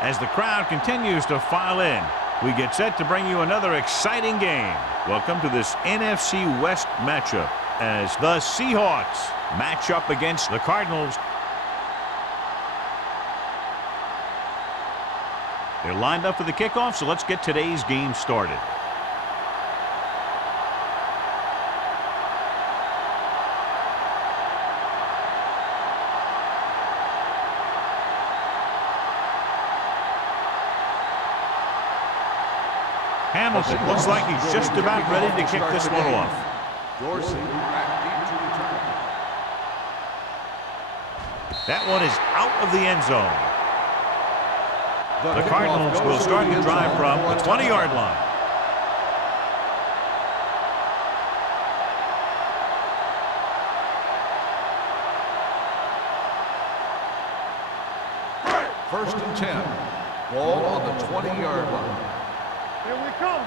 As the crowd continues to file in, we get set to bring you another exciting game. Welcome to this NFC West matchup as the Seahawks match up against the Cardinals. They're lined up for the kickoff, so let's get today's game started. Hamilton looks like he's just about ready to kick this one off. That one is out of the end zone. The Cardinals will start the drive from the 20-yard line. First and 10. Ball on the 20-yard line. Here we come.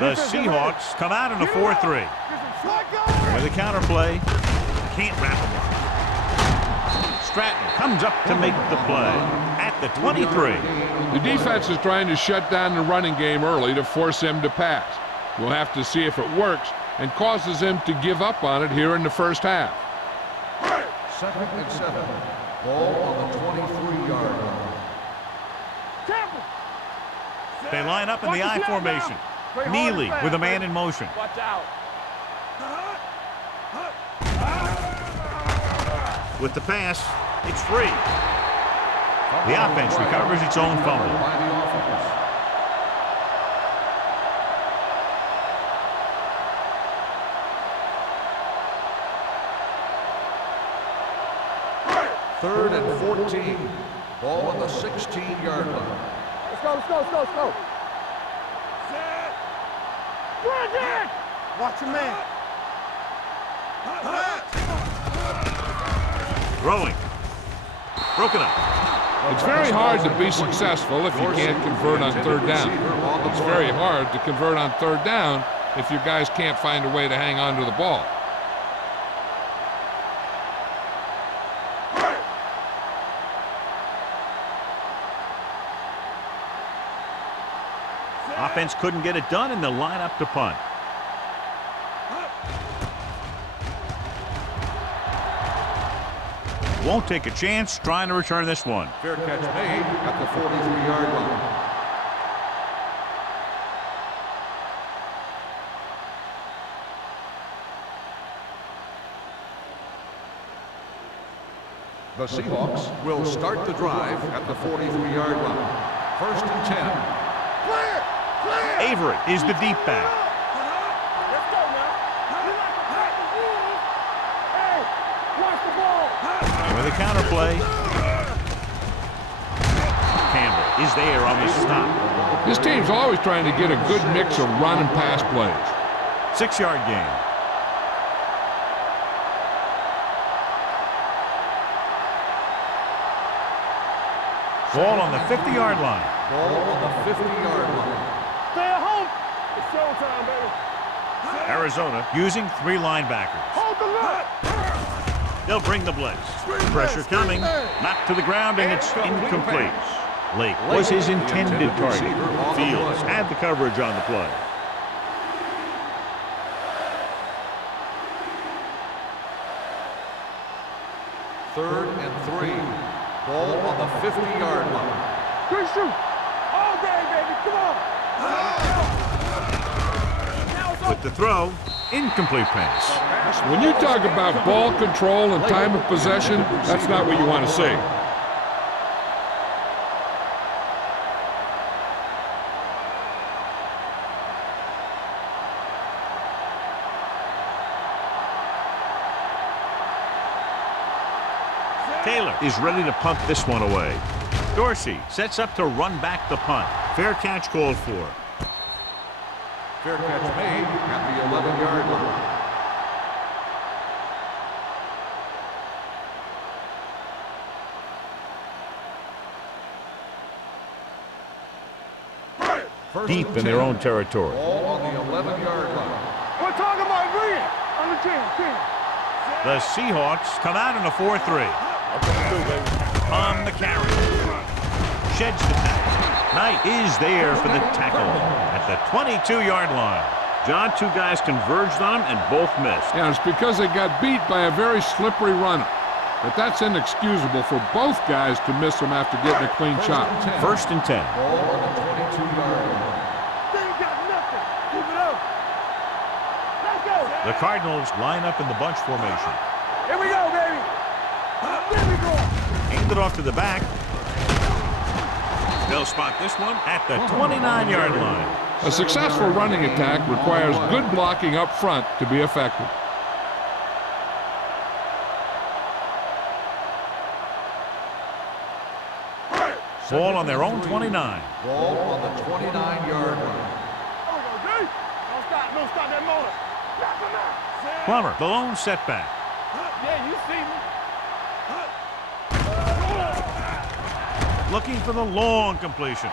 The Seahawks come out in a 4-3. With a counter play, can't wrap him up. Stratton comes up to make the play at the 23. The defense is trying to shut down the running game early to force him to pass. We'll have to see if it works and causes him to give up on it here in the first half. Second and 7. Ball on the 23-yard line. They line up in the I formation. Neely with a man in motion. Watch out. With the pass, it's free. The offense recovers its own fumble. By the offense. Third and 14. Ball on the 16-yard line. Let's go, let's go, let's go, let's go. Set. Watch your man. Throwing. Broken up. It's very hard to be successful if you can't convert on third down. It's very hard to convert on third down if your guys can't find a way to hang on to the ball. Offense couldn't get it done, and they'll line up to punt. Won't take a chance trying to return this one. Fair catch made at the 43-yard line. The Seahawks will start the drive at the 43-yard line. First and 10. Clear! Clear! Avery is the deep back. Let's go now. We like to pack the rules. Hey, watch the ball. With a counter play. Campbell is there on the stop. This team's always trying to get a good mix of run and pass plays. 6-yard gain. Ball on the 50-yard line. Ball on the 50-yard line. Stay at home. It's showtime, baby. Arizona using 3 linebackers. Hold the look. They'll bring the blitz. Pressure coming. Knocked to the ground, and it's incomplete. Lake was his intended target. Fields had the coverage on the play. Third and 3. Ball on the 50-yard line. Good shoot. All day, baby. Come on. With the throw, incomplete pass. When you talk about ball control and time of possession, that's not what you want to see. Taylor is ready to punt this one away. Dorsey sets up to run back the punt. Fair catch called for. Fair catch made at the 11-yard line. Deep in their own territory. Ball on the 11-yard line. We're talking about green. On the 10. The Seahawks come out in a 4-3. on the carry. Sheds the pass. Knight is there for the tackle at the 22-yard line. John, two guys converged on him and both missed. Yeah, it's because they got beat by a very slippery runner. But that's inexcusable for both guys to miss him after getting a clean shot. First and 10. Ball on the 22-yard line. They ain't got nothing. Keep it up. Let's go. The Cardinals line up in the bunch formation. Here we go, baby. There we go. Aimed it off to the back. They'll spot this one at the 29-yard line. A successful running attack requires good blocking up front to be effective. Ball on their own 29. Ball on the 29-yard line. There we go, D. Don't stop that motor. Knock him out. Plummer, the lone setback. Yeah, you see me. Looking for the long completion.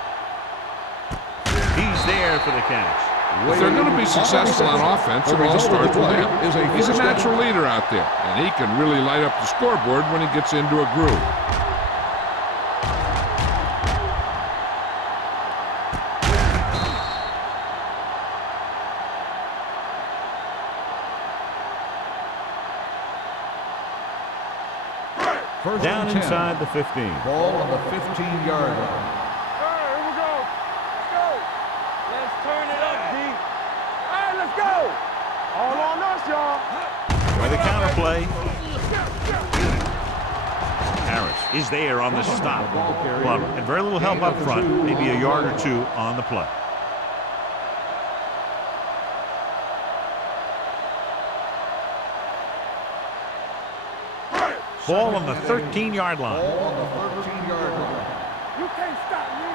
He's there for the catch. If they're going to be successful on offense, it all starts with him. He's a natural leader out there, and he can really light up the scoreboard when he gets into a groove. First Down and 10. inside the 15. Ball on the 15-yard line. All right, here we go. Let's go. Let's turn it up, D. All right, let's go. All on us, y'all. By the counter play. Harris is there on the stop. Plummer had very little help up front, maybe a yard or two on the play. Ball on the 13-yard line. Ball on the 13-yard line. You can't stop me.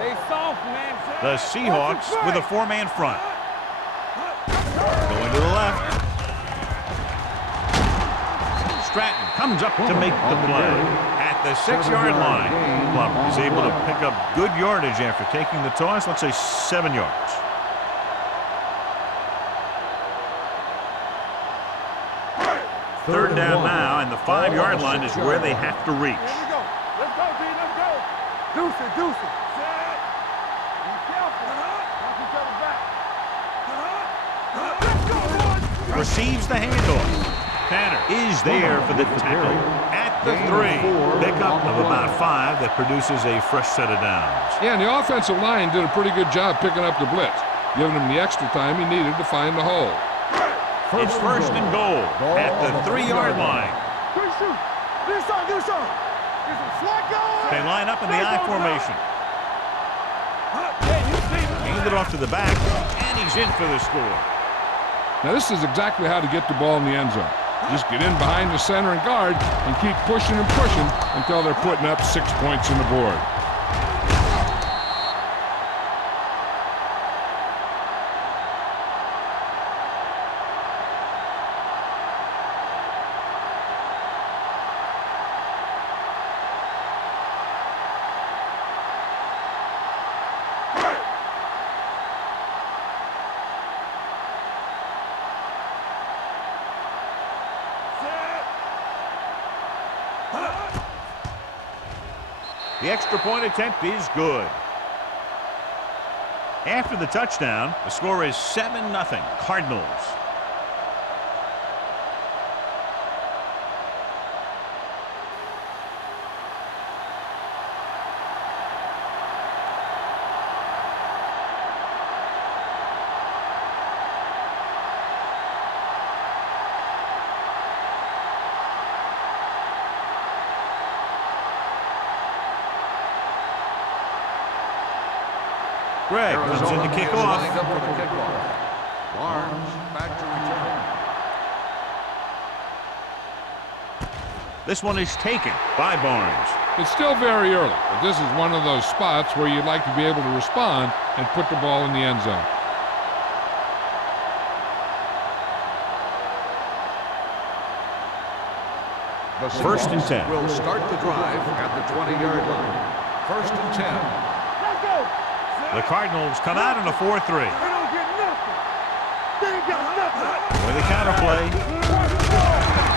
They soft, man. The Seahawks with a four-man front. Going to the left. Stratton comes up to make the play at the 6-yard line. Plummer is able to pick up good yardage after taking the toss, let's say 7 yards. Third down now, and the 5-yard line is where they have to reach. Here we go. Let's go, D. Let's go. Deuce it, deuce it. Set. Be careful. Watch each other back. Let's go, boys. Receives the handoff. Tanner is there for the tackle at the 3. Pickup of about 5 that produces a fresh set of downs. Yeah, and the offensive line did a pretty good job picking up the blitz, giving him the extra time he needed to find the hole. It's first and goal at the 3-yard line. Quick shoot. Do something, do something. Get some slack going. They line up in the I formation. Yeah, you see me. Aimed it off to the back, and he's in for the score. Now, this is exactly how to get the ball in the end zone. Just get in behind the center and guard and keep pushing and pushing until they're putting up 6 points on the board. The extra point attempt is good. After the touchdown, the score is 7-0 Cardinals. Greg comes in to kick off. Lined up for the kickoff. Barnes back to return. This one is taken by Barnes. It's still very early, but this is one of those spots where you'd like to be able to respond and put the ball in the end zone. The First and 10. Will start the drive at the 20-yard line. First and 10. Let's go. The Cardinals come out in a 4-3. They don't get nothing. They ain't got nothing. With the counter play.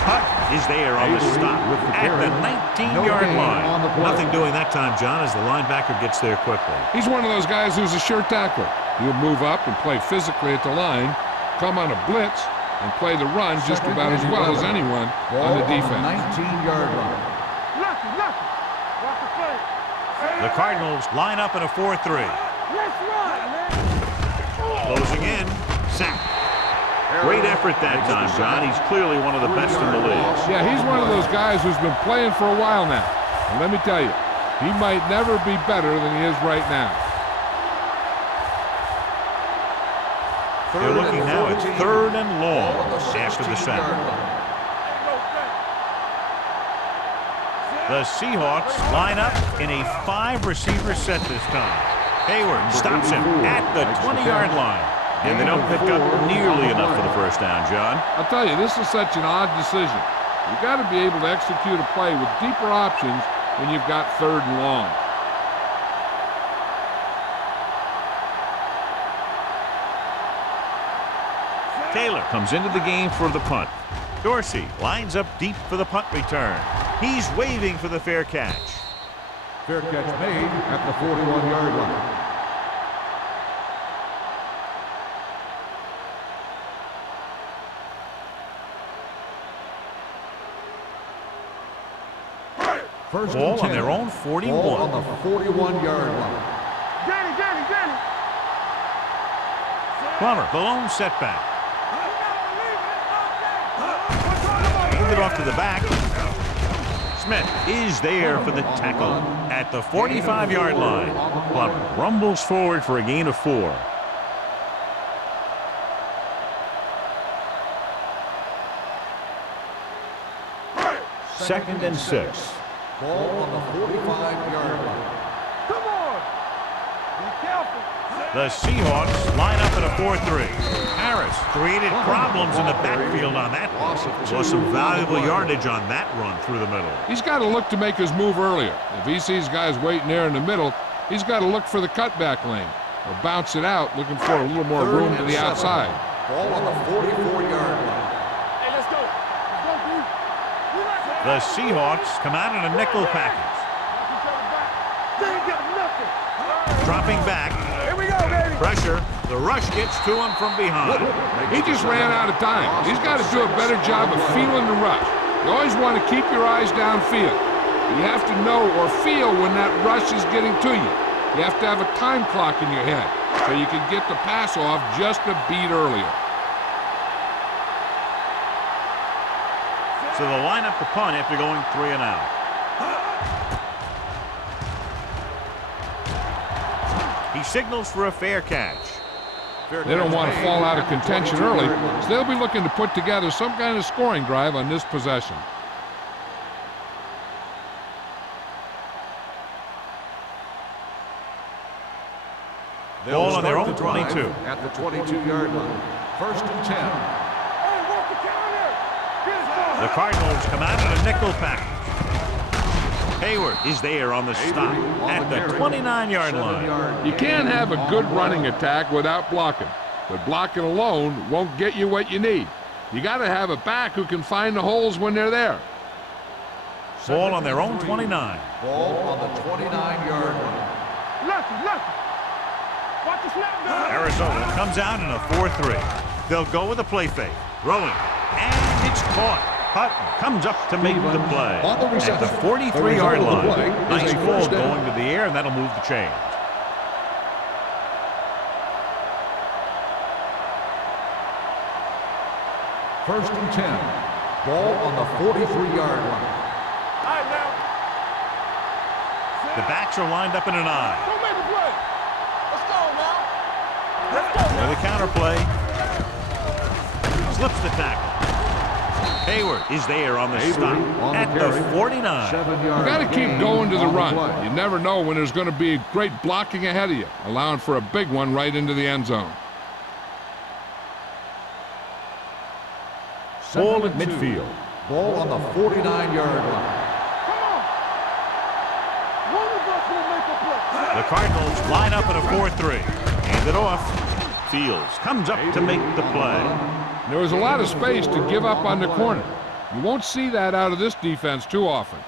Hutt is there on the stop at the 19-yard line. Nothing doing that time, John, as the linebacker gets there quickly. He's one of those guys who's a sure tackler. He'll move up and play physically at the line, come on a blitz, and play the run just about as well as anyone on the defense. 19-yard line. The Cardinals line up in a 4-3. Let's run, man. Closing in. Sack. Great effort that time, John. He's clearly one of the best in the league. Yeah, he's one of those guys who's been playing for a while now. And let me tell you, he might never be better than he is right now. They're looking now at 3rd and long after the sack. The Seahawks line up in a 5-receiver set this time. Hayward stops him at the 20-yard line. And they don't pick up nearly enough for the first down, John. I'll tell you, this is such an odd decision. You've got to be able to execute a play with deeper options when you've got 3rd and long. Taylor comes into the game for the punt. Dorsey lines up deep for the punt return. He's waving for the fair catch. Fair catch made at the 41-yard line. First Ball and 10. on their own 41. Ball on the 41-yard line. Danny. Plummer, the lone setback. Hand it off to the back. Smith is there for the tackle at the 45-yard line. Plummer rumbles forward for a gain of 4. Second and 6. Ball on the 45-yard line. Come on. Be careful. The Seahawks line up in a 4-3. Harris created problems in the backfield on that one. Lost some valuable yardage on that run through the middle. He's got to look to make his move earlier. If he sees guys waiting there in the middle, he's got to look for the cutback lane or bounce it out, looking for a little more room to the outside. Ball on the 44-yard line. Hey, let's go. The Seahawks come out in a nickel package. They ain't got nothing. Dropping back. Here we go, baby. Pressure. The rush gets to him from behind. He just ran out of time. He's got to do a better job of feeling the rush. You always want to keep your eyes downfield. You have to know or feel when that rush is getting to you. You have to have a time clock in your head so you can get the pass off just a beat earlier. So they'll line up the punt after going 3 and out. He signals for a fair catch. They don't want to fall out of contention early, so they'll be looking to put together some kind of scoring drive on this possession. Ball on their own 22. At the 22-yard line. First and 10. Hey, walk the counter. The Cardinals come out in a nickel package. Hayward is there on the stop at the 29-yard line. You can't have a good running attack without blocking, but blocking alone won't get you what you need. You got to have a back who can find the holes when they're there. Ball on their own 29. Ball on the 29-yard line. Lucky. Watch the snap, guys. Arizona comes out in a 4-3. They'll go with a play fake. Throwing. And it's caught. Hutton comes up to make the play at the 43-yard line. Nice ball going to the air, and that'll move the chains. First and 10. Ball on the 43-yard line. All right, now. The backs are lined up in an I. Don't make a play. Let's go now. Let's go. There the counter play. Slips the tackle. Hayward is there on the stop at the 49. You got to keep going to the run. You never know when there's going to be great blocking ahead of you, allowing for a big one right into the end zone. Ball at midfield. Ball on the 49-yard line. Come on. One of us will make a play. The Cardinals line up in a 4-3. Hand it off. Fields comes up to make the play. There was a lot of space to give up on the corner. You won't see that out of this defense too often.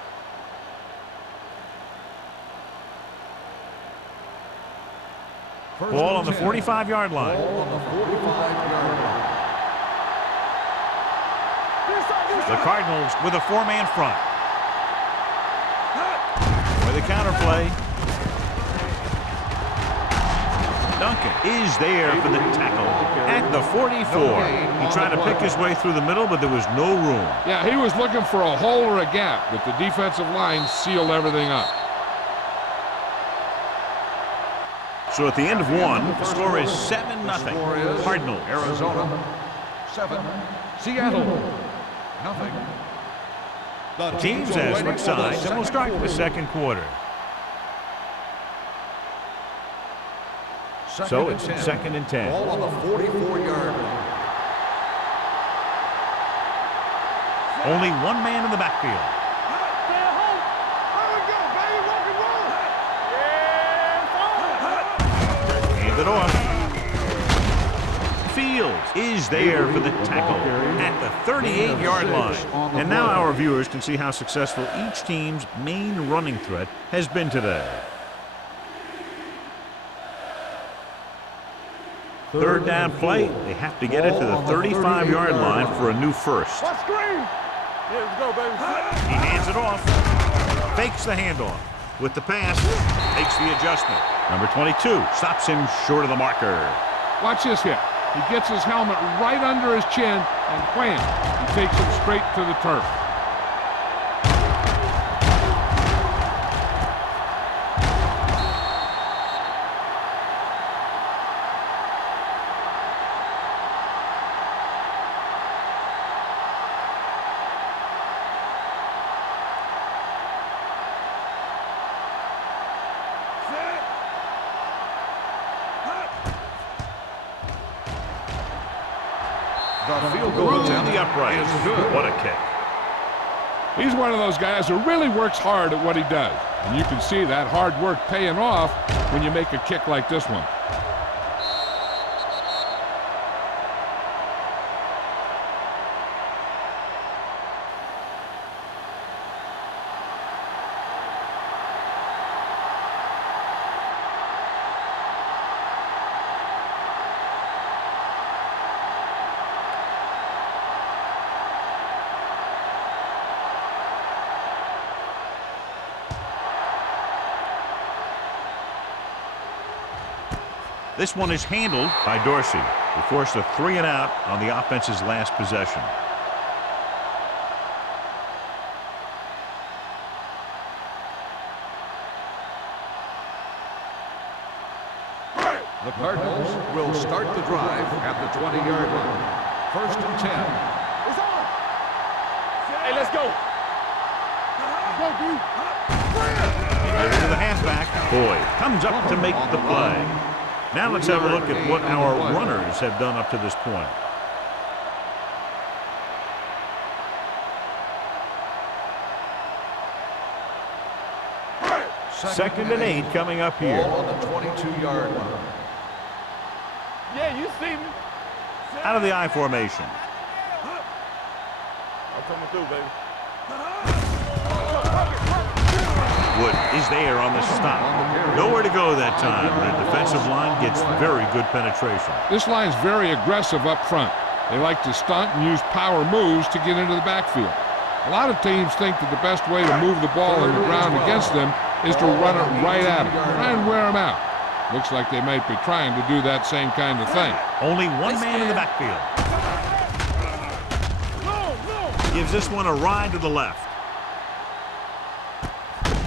Ball on the 45-yard line. Ball on the 45-yard line. The Cardinals with a four-man front. With a counter play. Duncan is there for the tackle at the 44. He tried to pick his way through the middle, but there was no room. Yeah, he was looking for a hole or a gap, but the defensive line sealed everything up. So at the end of one, the score is 7-0. Cardinals. Arizona 7, Seattle nothing. The teams as switch sides, and we'll start the second quarter. So it's 2nd and 10. Ball on the 44-yard line. Only one man in the backfield. Hand it off. Fields is there for the tackle at the 38-yard line. And now our viewers can see how successful each team's main running threat has been today. Third down play. They have to get it to the 35-yard line for a new first. Let's go, baby. He hands it off. Fakes the handoff. With the pass, makes the adjustment. Number 22 stops him short of the marker. Watch this here. He gets his helmet right under his chin, and wham, he takes it straight to the turf. The field goal attempt the upright. is good. What a kick. He's one of those guys who really works hard at what he does. And you can see that hard work paying off when you make a kick like this one. This one is handled by Dorsey. He forced a 3-and-out on the offense's last possession. The Cardinals will start the drive at the 20-yard line. 1st and 10. It's on. Hey, let's go. Go, D. Gives it to the halfback. Boyd comes up to make the play. Now let's have a look at what our runners have done up to this point. Second and 8 coming up here. Ball on the 22-yard line. Yeah, you see me. Out of the I formation. I'm coming through, baby. Wood is there on the stop. Nowhere to go that time. The defensive line gets very good penetration. This line's very aggressive up front. They like to stunt and use power moves to get into the backfield. A lot of teams think that the best way to move the ball on the ground against them is to run it right at them, try and wear them out. Looks like they might be trying to do that same kind of thing. Only one man in the backfield. Gives this one a ride to the left.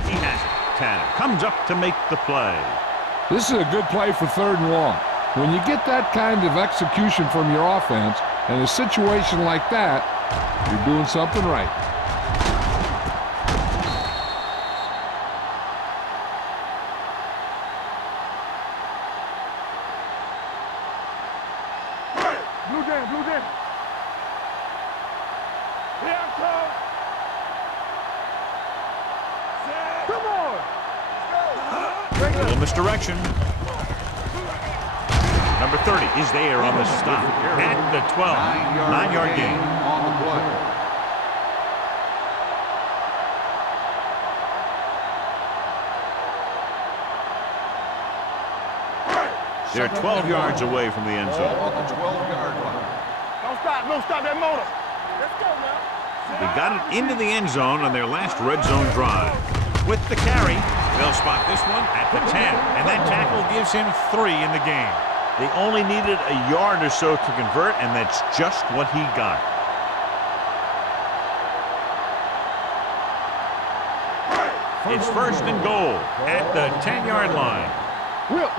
He has it. Tanner comes up to make the play. This is a good play for 3rd and long. When you get that kind of execution from your offense in a situation like that, you're doing something right. Blue Jam, Blue Jam. Here I come. Come on. A little misdirection. Number 30 is there on the stop. At the 12. 9-yard gain. On the play. They're 12 yards away from the end Ball zone. on the 12-yard line. Don't stop that motor. Let's go now. They got it into the end zone on their last red zone drive. With the carry, they'll spot this one at the 10, and that tackle gives him 3 in the game. They only needed a yard or so to convert, and that's just what he got. It's first and goal at the 10-yard line. Whip.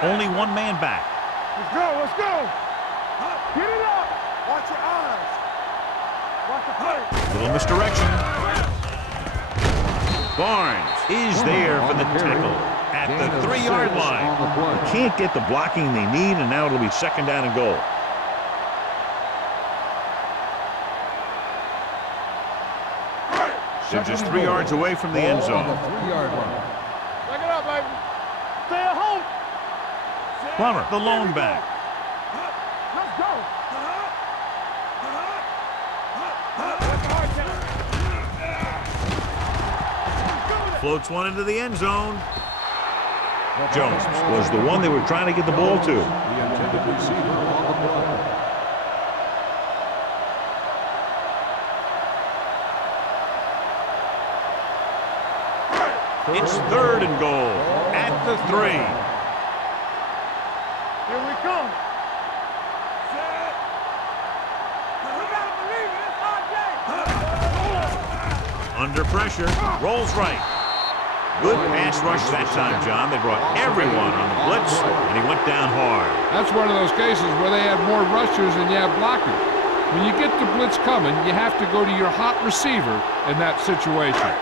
Only one man back. Let's go. Get it up. Watch your eyes. Watch the play. Little misdirection. Barnes is there for the tackle at the 3-yard line. Can't get the blocking they need, and now it'll be second down and goal. They're just 3 yards away from the end zone. 3-yard line. Back it up, baby. Stay at home. Plummer, the lone back. Let's go. Floats one into the end zone. Jones was the one they were trying to get the ball to. The intended receiver on the play. It's third and goal at the 3. Here we come. We gotta believe it. It's our day. Under pressure, rolls right. Good pass rush that time, John. They brought everyone on the blitz, and he went down hard. That's one of those cases where they have more rushers than you have blockers. When you get the blitz coming, you have to go to your hot receiver in that situation.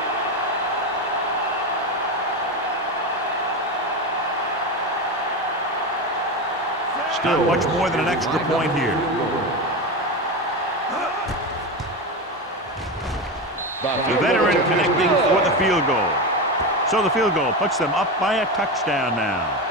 Not much more than an extra point here. The veteran connecting for the field goal. So the field goal puts them up by a touchdown now.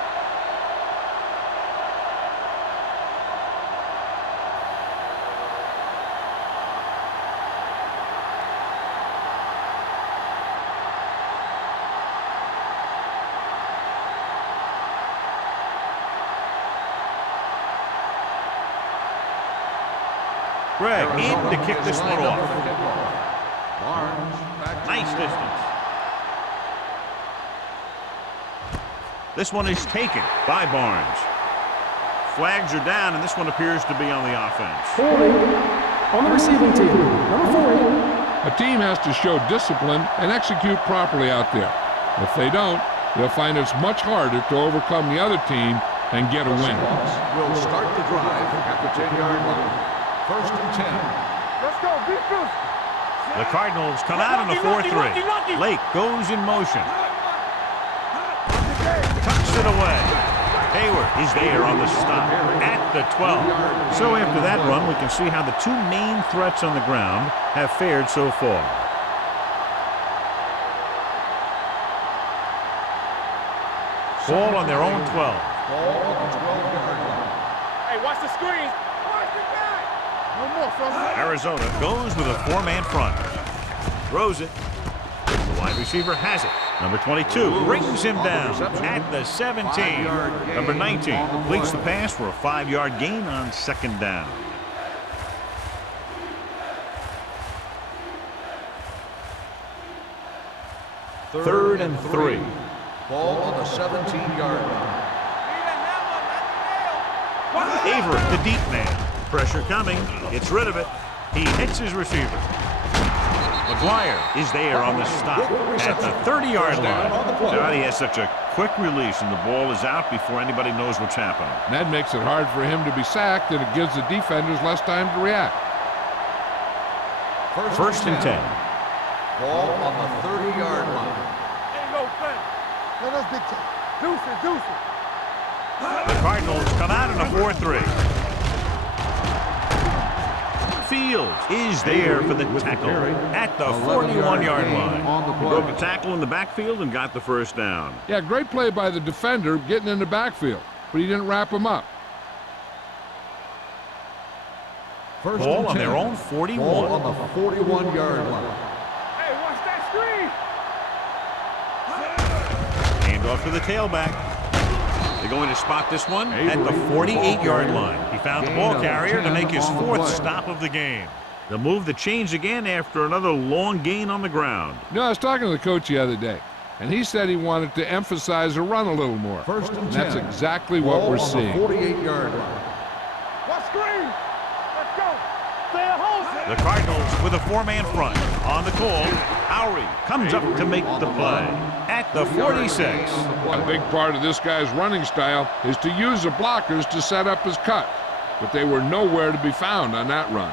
Greg in to kick this one off. Nice distance. This one is taken by Barnes. Flags are down, and this one appears to be on the offense. 40 on the receiving team. Number 40. A team has to show discipline and execute properly out there. If they don't, they'll find it's much harder to overcome the other team and get a win. Will start the drive at the 10-yard line. First and 10. Let's go. Be good. The Cardinals come out in a 4-3. Lake goes in motion. Tucks it away. Hayward is there on the stop at the 12. So after that run, we can see how the two main threats on the ground have fared so far. Ball on their own 12. Ball on the 12-yard line. Hey, watch the screen. Watch the guy. No more, fellas. Arizona goes with a 4-man front. Throws it. The wide receiver has it. Number 22 brings him down at the 17. Number 19 completes the pass for a 5-yard gain on second down. Third and 3. Ball on the 17-yard line. Aver, the deep man. Pressure coming. Gets rid of it. He hits his receiver. McGuire is there on the stop at the 30-yard line. Johnny has such a quick release, and the ball is out before anybody knows what's happening. That makes it hard for him to be sacked, and it gives the defenders less time to react. First and 10. Ball on the 30-yard line. Ain't no thing. Let us dictate. Deuce it. The Cardinals come out in a 4-3. Fields is there for the tackle at the 41-yard line. He broke a tackle in the backfield and got the first down. Yeah, great play by the defender getting in the backfield, but he didn't wrap him up. Ball on their own 41. Ball on the 41-yard line. Hey, watch that screen. Off to the tailback. They're going to spot this one at the 48-yard line. He found the ball carrier to make his fourth stop of the game. They'll move the chains again after another long gain on the ground. You know, I was talking to the coach the other day, and he said he wanted to emphasize the run a little more. First and 10. That's exactly what we're seeing. 48-yard line. What screen? Let's go. Stay at home. The Cardinals with a four-man front. On the call, Howry comes up to make the play at the 46. A big part of this guy's running style is to use the blockers to set up his cut, but they were nowhere to be found on that run.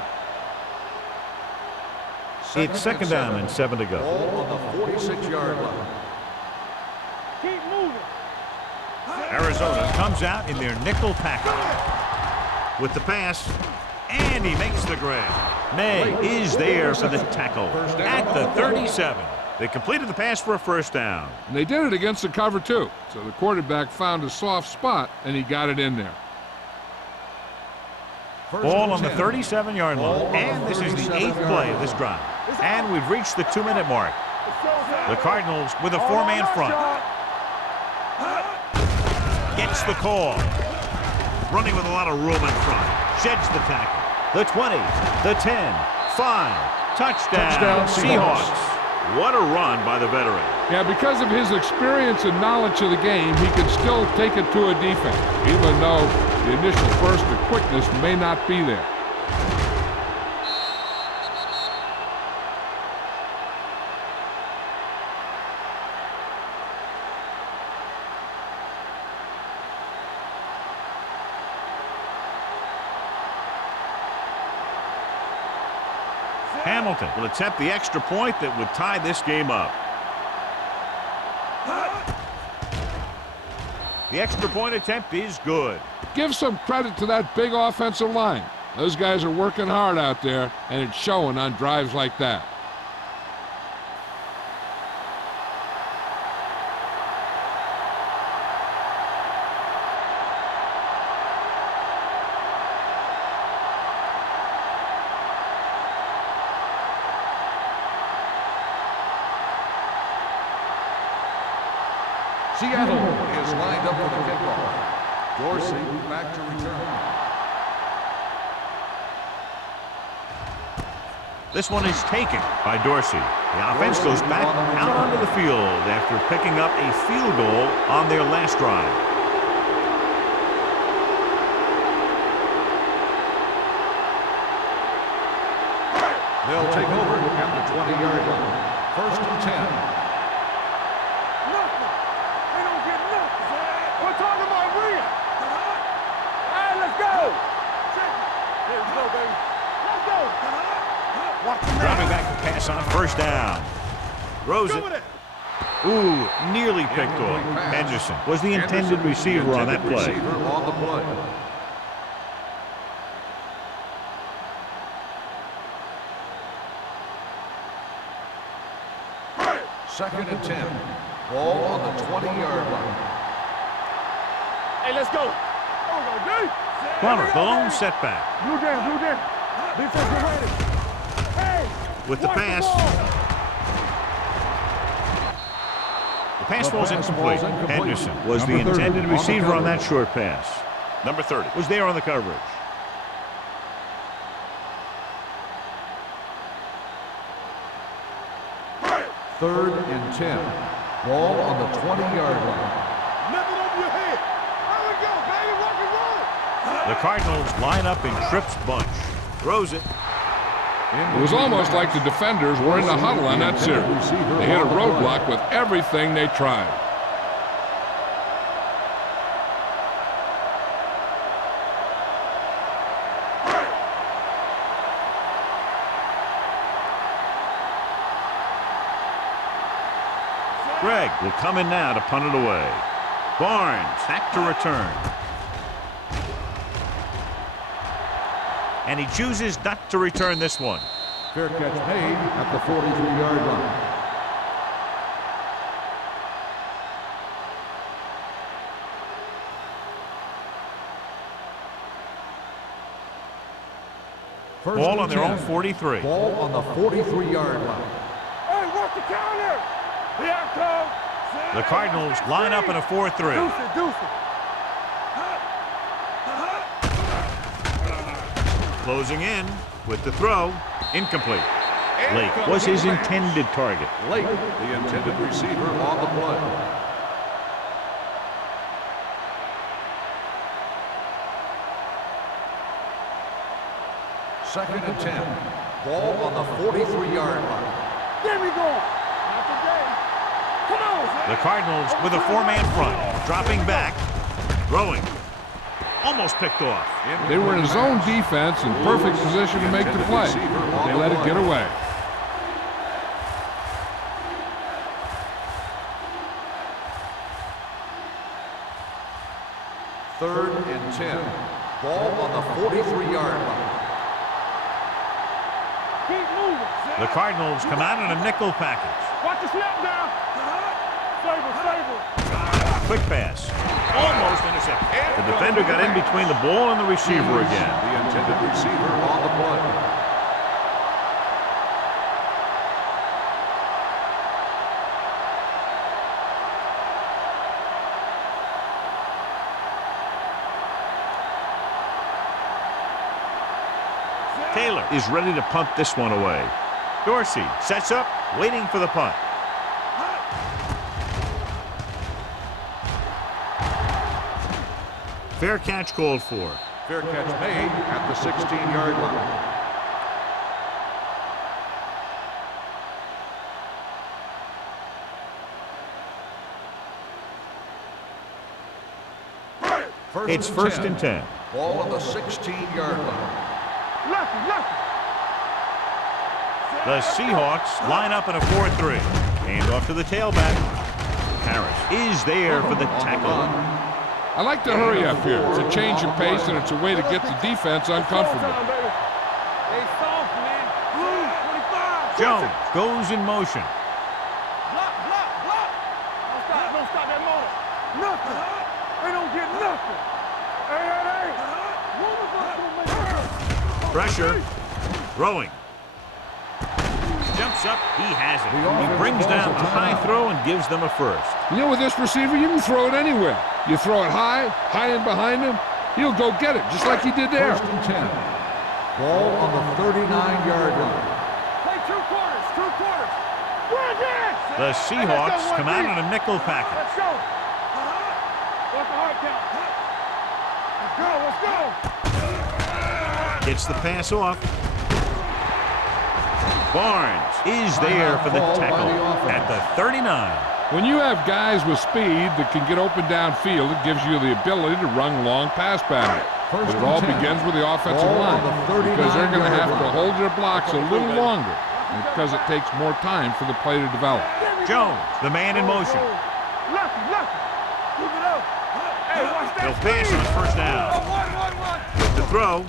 It's second down and 7 to go. Ball on the 46-yard line. Keep moving. Arizona comes out in their nickel tackle with the pass, and he makes the grab. May is there for the tackle at the 37. They completed the pass for a first down. And they did it against the cover, too. So the quarterback found a soft spot, and he got it in there. Ball on the 37-yard line. And this is the 8th play of this drive. And we've reached the 2-minute mark. The Cardinals with a four-man front. Gets the call. Running with a lot of room in front. Sheds the tackle. The 20, the 10, 5. Touchdown, Seahawks. What a run by the veteran. Yeah, because of his experience and knowledge of the game, he can still take it to a defense, even though the initial burst of quickness may not be there. Hamilton will attempt the extra point that would tie this game up. The extra point attempt is good. Give some credit to that big offensive line. Those guys are working hard out there, and it's showing on drives like that. Seattle is lined up for the kickoff. Dorsey back to return. This one is taken by Dorsey. The offense goes back out onto the field after picking up a field goal on their last drive. They'll take over at the 20-yard line. First and 10. Dropping back to pass on first down. Throws it. Ooh, nearly picked off. Henderson was the intended receiver on that play. Second and 10. Ball on the 20-yard line. Hey, let's go. There we go, D. Plummer, the lone setback. Blue down, blue down. Defense, get ready. Hey, with the pass. The pass falls incomplete. Henderson was the intended receiver on that short pass. Number 30 was there on the coverage. Third and 10. Ball on the 20-yard line. Level over your head. There we go, baby. Rock and roll. The Cardinals line up in Tripp's bunch. Throws it. It was almost like the defenders were in the huddle on that series. They hit a roadblock with everything they tried. Gregg will come in now to punt it away. Barnes back to return. And he chooses not to return this one. Fair catch made at the 43-yard line. Ball on their own 43. Ball on the 43-yard line. Hey, what's the counter? Here I come. The Cardinals line up in a 4-3. Closing in with the throw. Incomplete. Lake was his intended target. Lake, the intended receiver on the play. Second and 10. Ball on the 43-yard line. There we go. Not today. Come on. The Cardinals with a 4-man front. Dropping back. Throwing. Almost picked off. They were in zone defense in perfect position to make the play. They let it get away. Third and 10. Ball on the 43-yard line. Keep moving. The Cardinals come out in a nickel package. Watch the snap down. Favor. Quick pass. Almost intercepted. The defender got in between the ball and the receiver again. The intended receiver on the play. Taylor is ready to punt this one away. Dorsey sets up, waiting for the punt. Fair catch called for. Fair catch made at the 16-yard line. It's first and 10. Ball on the 16-yard line. Lefty. The Seahawks line up in a 4-3. Hand off to the tailback. Harris is there for the tackle. I like to hurry up here. It's a change of pace, and it's a way to get the defense uncomfortable. They soft, man. Blue, 25. Jones goes in motion. Block. Don't stop that motor. Nothing. They don't get nothing. Hey. Pressure. Throwing. Jumps up. He has it. He brings down the high throw and gives them a first. You know, with this receiver, you can throw it anywhere. You throw it high and behind him, he'll go get it, just like he did there. First and 10. Ball on the 39-yard line. Play two quarters. We're there. The Seahawks come out in a nickel package. Let's go. What's the hard count? Let's go. Gets the pass off. Barnes is there for the tackle at the 39. When you have guys with speed that can get open downfield, it gives you the ability to run long pass patterns. But it all begins with the offensive line, because they're going to have to hold their blocks a little longer, because it takes more time for the play to develop. Jones, the man in motion. Lefty. Keep it up. Hey, watch that. They'll pass on first down. One. With the throw.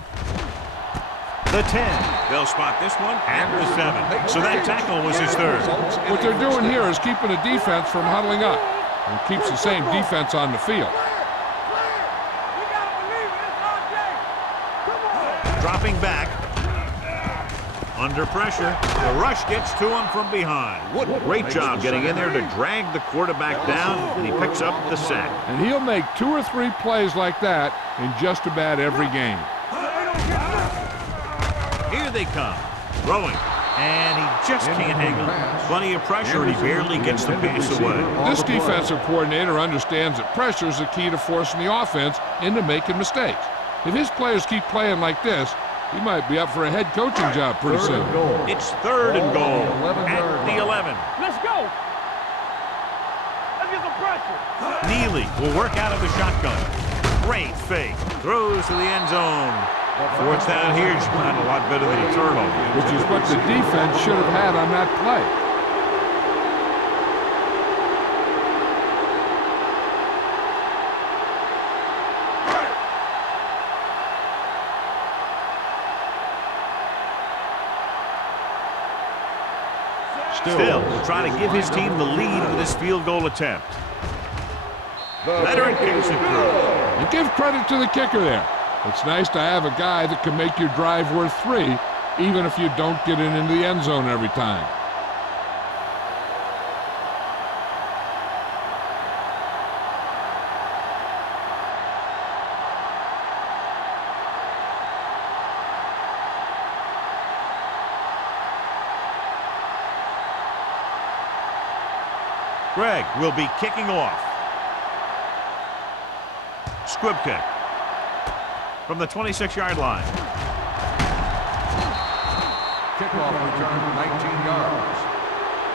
The 10. They'll spot this one at the 7. So that tackle was his third. What they're doing here is keeping the defense from huddling up, and keeps the same defense on the field. Dropping back. Under pressure. The rush gets to him from behind. Great job getting in there to drag the quarterback down, and he picks up the sack. And he'll make 2 or 3 plays like that in just about every game. Here they come. Throwing. And he just can't hang on. Plenty of pressure, and he barely gets the pass away. This defensive coordinator understands that pressure is the key to forcing the offense into making mistakes. If his players keep playing like this, he might be up for a head coaching job pretty soon. It's third and goal at the 11. Let's go. Let's get some pressure. Neely will work out of the shotgun. Great fake. Throws to the end zone. Fourth down here, John, a lot better than a turnover. Which is what the defense should have had on that play. Still trying to give his team the lead with this field goal attempt. Veteran kicks it through. And give credit to the kicker there. It's nice to have a guy that can make your drive worth 3, even if you don't get it into the end zone every time. Greg will be kicking off. Squib kick from the 26-yard line. Kickoff return 19 yards.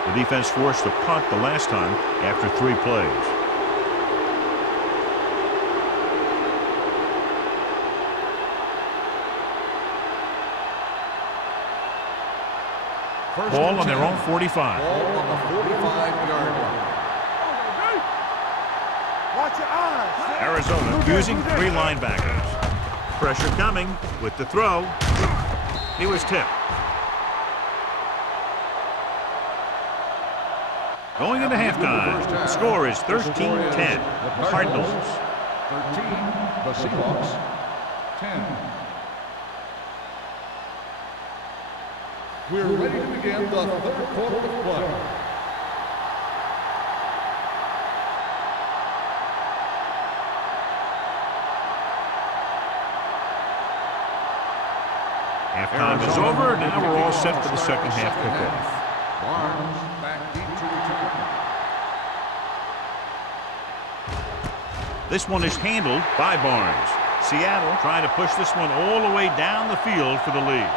The defense forced to punt the last time after 3 plays. Ball on their own 45. Ball on the 45-yard line. Watch your eyes. Arizona using 3 linebackers. Pressure coming with the throw. He was tipped. Going into halftime, the score is 13-10. Cardinals. 13, the Seahawks 10. We're ready to begin the third quarter of play. Halftime is over. Now we're all set for the second half kickoff. Barnes back deep to return. This one is handled by Barnes. Seattle trying to push this one all the way down the field for the lead.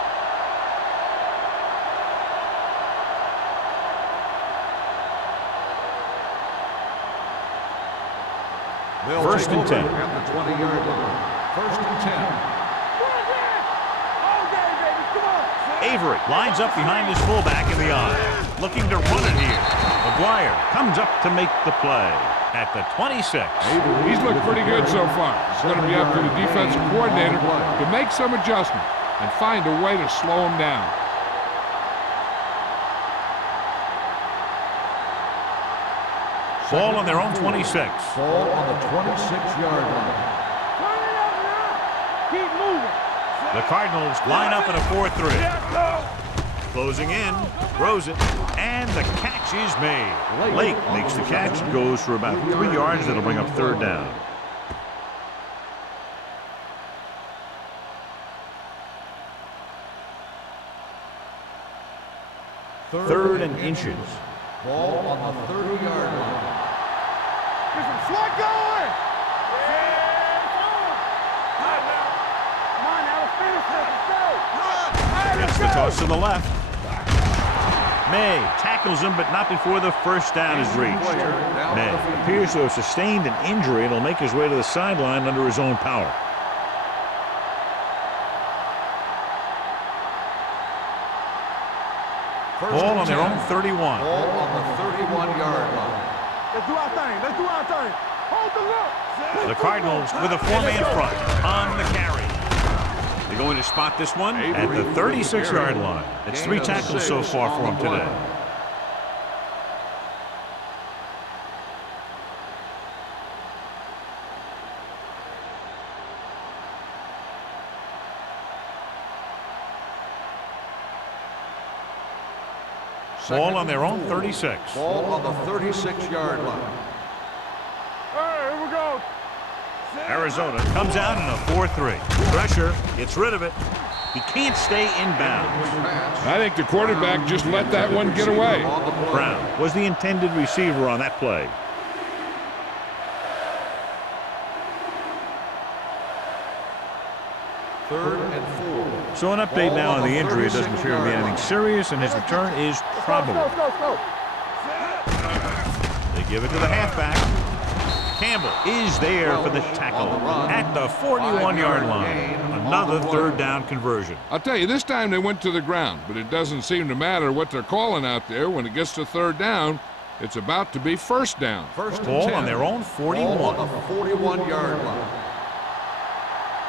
First and 10. At the 20-yard line. First and 10. Avery lines up behind his fullback in the eye. Looking to run it here. McGuire comes up to make the play at the 26. He's looked pretty good so far. It's going to be up to the defensive coordinator to make some adjustment and find a way to slow him down. Ball on their own 26. Ball on the 26-yard line. Turn it up now. Keep moving. The Cardinals line up in a 4-3. Closing in, throws it, and the catch is made. Lake makes the catch, goes for about 3 yards. That'll bring up third down. Third and inches. Ball on the 30-yard line. Get some slot going. Come on now, let's finish this. Let's go. Gets the toss to the left. May tackles him, but not before the first down is reached. May appears to have sustained an injury and will make his way to the sideline under his own power. Ball on their own 31. Ball on the 31-yard line. Let's do our thing. Let's do our thing. Hold the look. The Cardinals with a 4-man front on the carry. They're going to spot this one at the 36-yard line. It's 3 tackles so far for him today. Ball on their own 36. Ball on the 36-yard line. Hey, here we go. Arizona comes out in a 4-3. Pressure, gets rid of it. He can't stay inbounds. I think the quarterback just let that one get away. Brown was the intended receiver on that play. Third and 4. So an update now on the injury. It doesn't appear to be anything serious, and his return is probable. Go. They give it to the halfback. Campbell is there for the tackle at the 41-yard line. Another third down conversion. I'll tell you, this time they went to the ground, but it doesn't seem to matter what they're calling out there. When it gets to third down, it's about to be first down. First Ball and 10. on their own 41. Ball on the 41-yard line.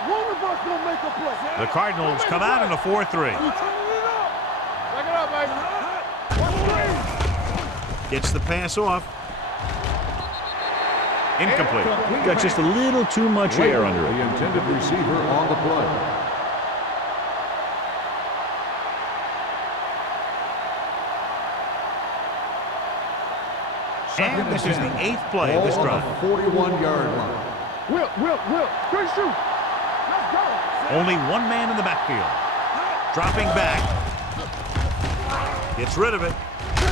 One of us gonna make a play. The Cardinals come out in a 4-3. You turning it up. Back it up, baby. Gets the pass off. Incomplete. Got just a little too much air under it. The intended receiver on the play. And this is the 8th play of this drive. 41-yard line. Will. Good shoot. Let's go. Only one man in the backfield. Dropping back. Gets rid of it.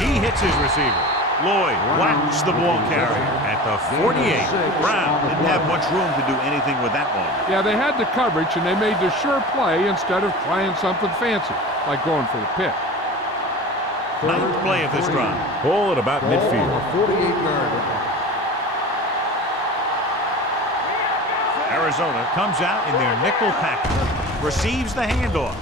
He hits his receiver. Lloyd whacks the ball carrier at the 48. Brown didn't have much room to do anything with that one. Yeah, they had the coverage, and they made the sure play instead of trying something fancy, like going for the pick. Ninth play of this drive. Ball at about midfield. 48-yard line. Arizona comes out in their nickel package. Receives the handoff.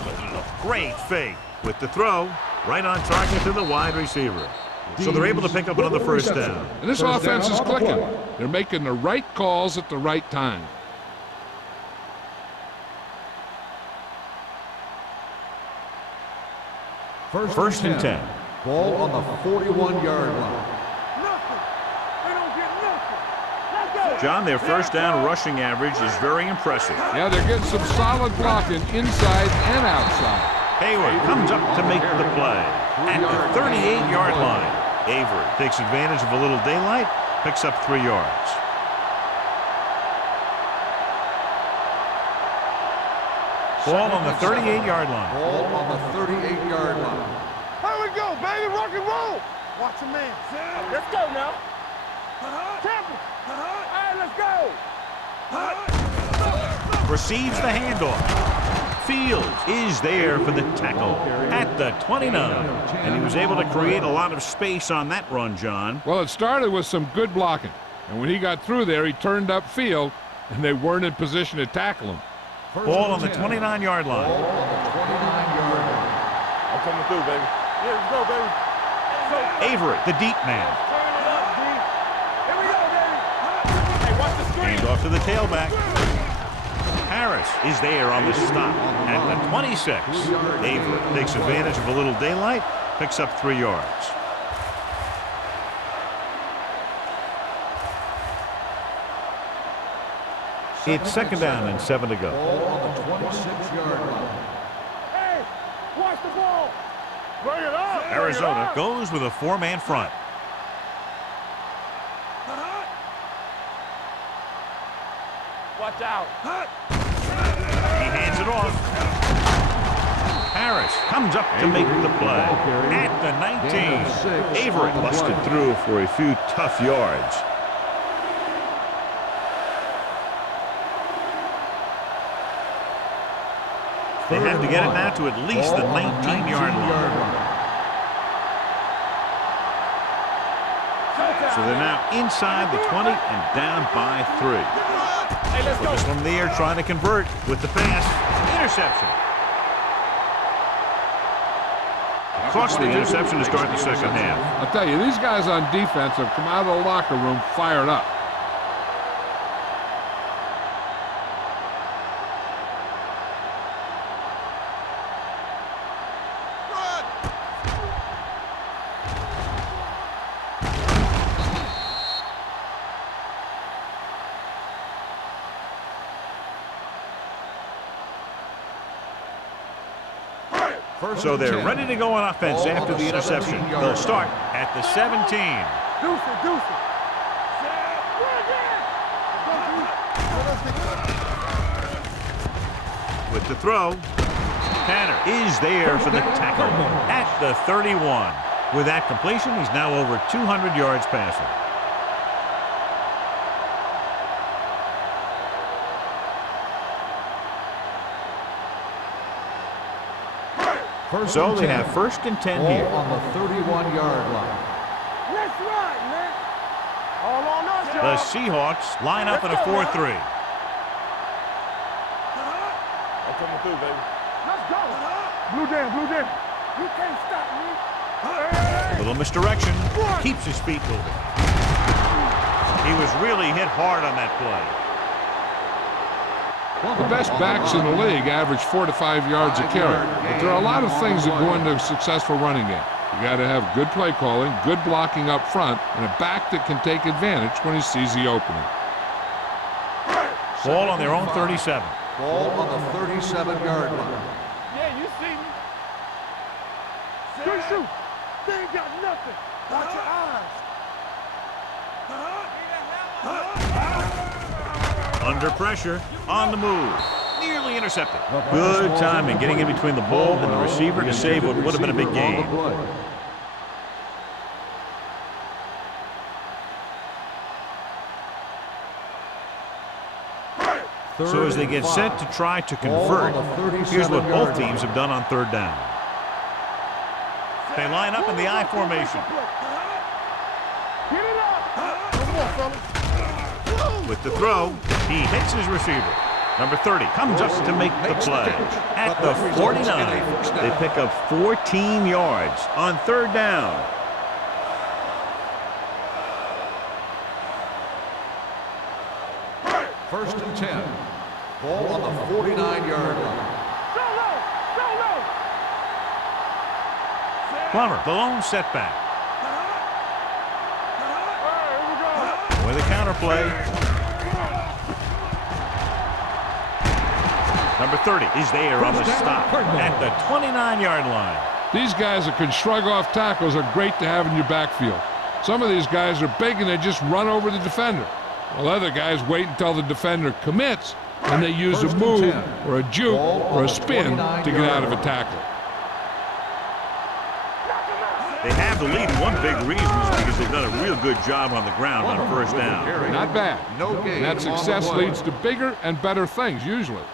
Great fake with the throw. Right on target to the wide receiver. So they're able to pick up another first down. And this offense is clicking. They're making the right calls at the right time. First and 10. Ball on the 41-yard line. Nothing. They don't get nothing. Let's go. John, their first down rushing average is very impressive. Yeah, they're getting some solid blocking inside and outside. Hayward comes up to make the play at the 38-yard line. Avery takes advantage of a little daylight, picks up 3 yards. Ball on the 38-yard line. Ball on the 38-yard line. Here we go, baby. Rock and roll. Watch a man. Let's go now. Temple. All right, let's go. Receives the handoff. Fields is there for the tackle at the 29. And he was able to create a lot of space on that run, John. Well, it started with some good blocking. And when he got through there, he turned upfield, and they weren't in position to tackle him. Ball on the 29-yard line. Ball on the 29-yard line. I'm coming through, baby. Yeah, let's go, baby. Avery, the deep man. Turn it up, D. Here we go, baby. Hey, watch the screen. Hand off to the tailback. Harris is there on the stop at the 26. Avery takes advantage of a little daylight, picks up 3 yards. It's second down and 7 to go. Ball on the 26-yard line. Hey, watch the ball. Bring it up. Arizona goes with a 4-man front. Watch out. He hands it off. Harris comes up to make the play at the 19. Avery busted through for a few tough yards. They have to get it now to at least the 19-yard line. So they're now inside the 20 and down by 3. Hey, let's go. This one in the air trying to convert with the pass. Interception. Costly interception to start the second half. I'll tell you, these guys on defense have come out of the locker room fired up. So they're ready to go on offense after the interception. They'll start at the 17. Deuce it, deuce it. With the throw, Tanner is there for the tackle at the 31. With that completion, he's now over 200 yards passing. So they have first and 10 here. Ball on the 31-yard line. Let's ride, man. All on us, The y'all. Seahawks line up in a 4-3. I'm coming through, baby. Let's go. Blue down, blue down. You can't stop me. A little misdirection. Keeps his feet moving. He was really hit hard on that play. The best backs in the league average 4 to 5 yards a carry. But there are a lot of things that go into a successful running game. You got to have good play calling, good blocking up front, and a back that can take advantage when he sees the opening. Ball on their own 37. Ball on the 37-yard line. Yeah, you see me. Good shoot. They ain't got nothing. Watch your eyes. Under pressure, on the move. Nearly intercepted. Good timing getting in between the ball and the receiver to save what would have been a big gain. So as they get set to try to convert, here's what both teams have done on third down. They line up in the I formation. With the throw, he hits his receiver. Number 30 comes up to make the play. At the 49, they pick up 14 yards on third down. First and 10. Ball on the 49-yard line. Plummer, the lone setback. With a counter play. Number 30 is there on the stop at the 29-yard line. These guys that can shrug off tackles are great to have in your backfield. Some of these guys are big and they just run over the defender, while other guys wait until the defender commits and they use a move or a juke or a spin to get out of a tackle. They have the lead. One big reason is because they've done a real good job on the ground on first down. Not bad. And that success leads to bigger and better things usually.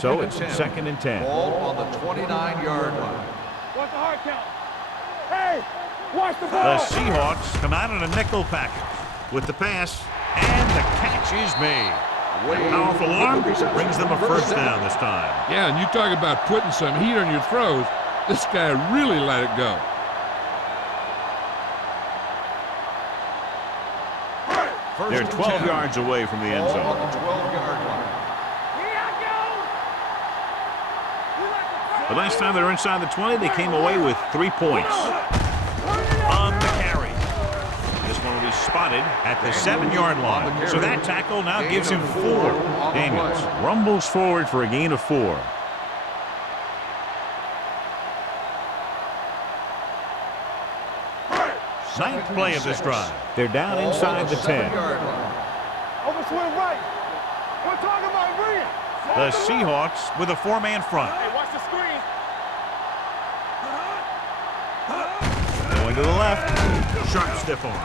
So it's second and 10. Ball on the 29-yard line. What's the hard count? Hey, watch the The ball. Seahawks come out in a nickel package with the pass, and the catch is made. A powerful arm brings them a first down this time. Yeah, and you talk about putting some heat on your throws. This guy really let it go. They're 12 yards away from the end Ball on zone. the 12-yard line. The last time they were inside the 20, they came away with 3 points on the carry. This one will be spotted at the 7-yard line. So that tackle now gives him 4. Daniels rumbles forward for a gain of 4. Ninth play of this drive. They're down inside the 10. Overswing right. We're talking about brilliant. The Seahawks with a 4-man front. Hey, watch the screen. Going to the left. Sharp stiff arm.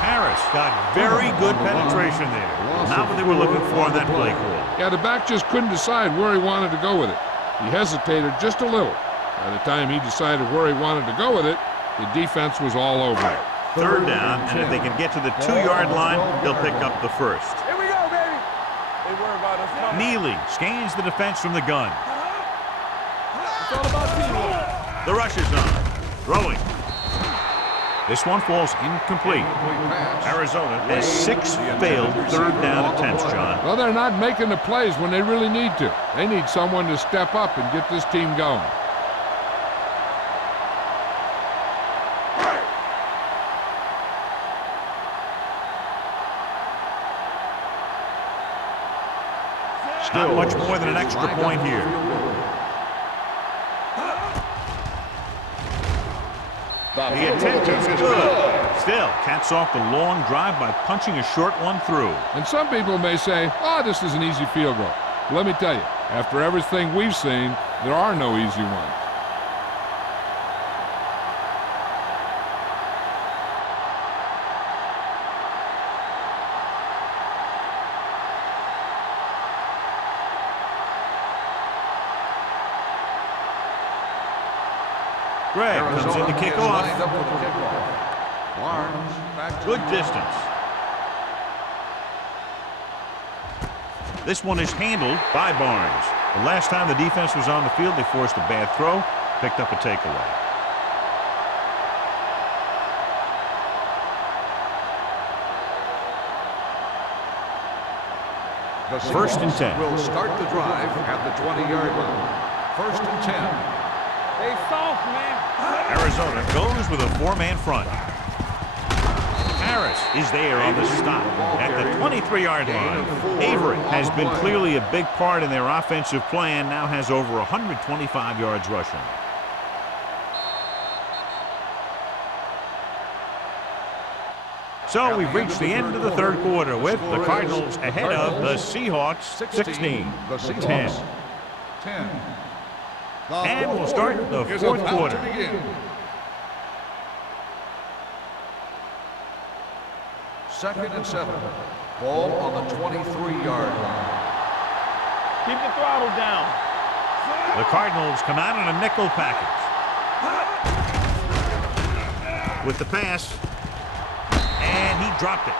Harris got very good penetration there. Not what they were looking for on that play call. Yeah, the back just couldn't decide where he wanted to go with it. He hesitated just a little. By the time he decided where he wanted to go with it, the defense was all over it. Third down, and if they can get to the 2-yard line, they'll pick up the first. Here we go, baby. They worry about us. Neely scans the defense from the gun. It's all about teamwork. The rush is on. Throwing. This one falls incomplete. Arizona has 6 failed third down attempts, John. Well, they're not making the plays when they really need to. They need someone to step up and get this team going. Not much more than an extra point here. The attempt is good. Still, caps off the long drive by punching a short one through. And some people may say, oh, this is an easy field goal. Let me tell you, after everything we've seen, there are no easy ones. Gregg comes in to kick off. Good distance. This one is handled by Barnes. The last time the defense was on the field, they forced a bad throw, picked up a takeaway. First and 10. Will start the drive at the 20-yard line. First and 10. They soft, man. Arizona goes with a 4-man front. Harris is there on the stop at the 23-yard line. Avery has been clearly a big part in their offensive plan, now has over 125 yards rushing. So we've reached the end of the third quarter with the Cardinals ahead of the Seahawks 16-10. And we'll start the fourth quarter. Second and 7. Ball on the 23-yard line. Keep the throttle down. The Cardinals come out in a nickel package. With the pass. And he dropped it.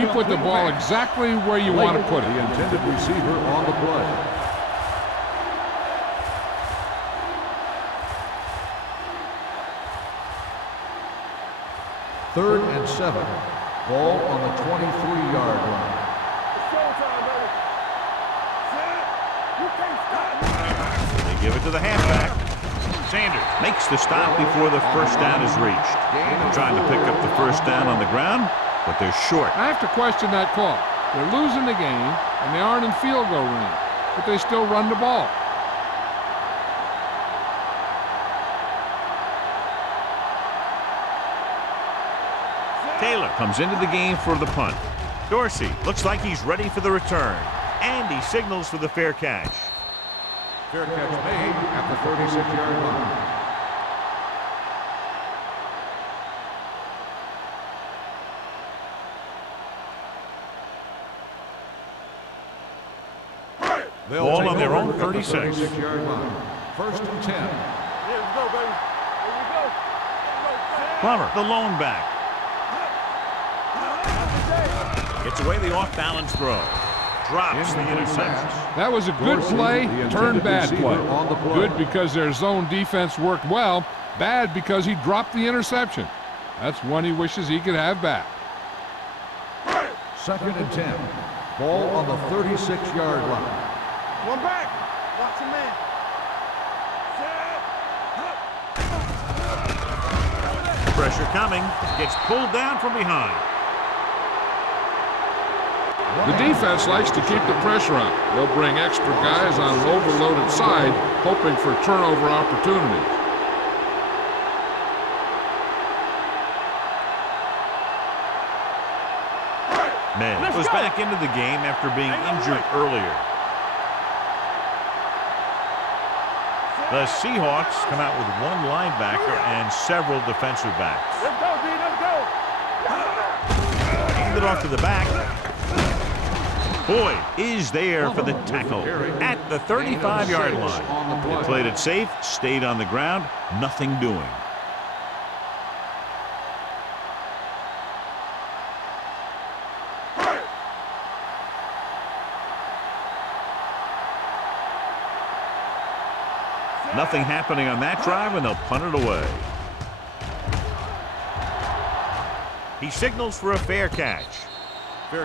He put the ball exactly where you want to put it. The intended receiver on the play. Third and 7. Ball on the 23-yard line. It's showtime, baby. You can't stop me. They give it to the halfback. Sanders makes the stop before the first down is reached. They're trying to pick up the first down on the ground, but they're short. I have to question that call. They're losing the game, and they aren't in field goal range, but they still run the ball. Taylor comes into the game for the punt. Dorsey looks like he's ready for the return, and he signals for the fair catch. Fair catch made at the 36-yard line. Ball on their own 36. 36-yard line. First and 10. Here we go, baby. Here we go. Plummer, the lone back. Gets away the off-balance throw. Drops the interception. That was a good play, turned bad play. Good because their zone defense worked well. Bad because he dropped the interception. That's one he wishes he could have back. Second and 10. Ball on the 36-yard line. One back. Watch him, man. Pressure coming. Gets pulled down from behind. The defense likes to keep the pressure on. They'll bring extra guys on an overloaded side, hoping for turnover opportunities. Ned was back into the game after being injured earlier. The Seahawks come out with one linebacker and several defensive backs. Let's go, D. Let's go. Hand it off to the back. Boyd is there for the tackle at the 35-yard line. They played it safe, stayed on the ground, nothing doing. Nothing happening on that drive, and they'll punt it away. He signals for a fair catch.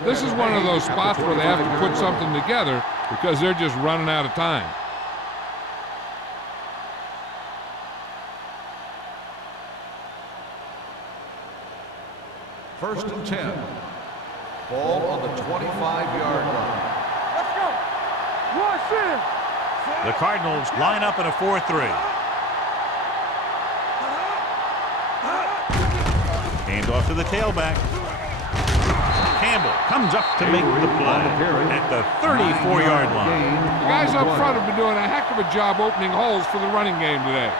This is one of those spots where they have to put something together because they're just running out of time. First and 10. Ball on the 25-yard line. Let's go. Rush in. The Cardinals line up in a 4-3. Hand off to the tailback. Campbell comes up to make the play at the 34-yard line. The guys up front have been doing a heck of a job opening holes for the running game today.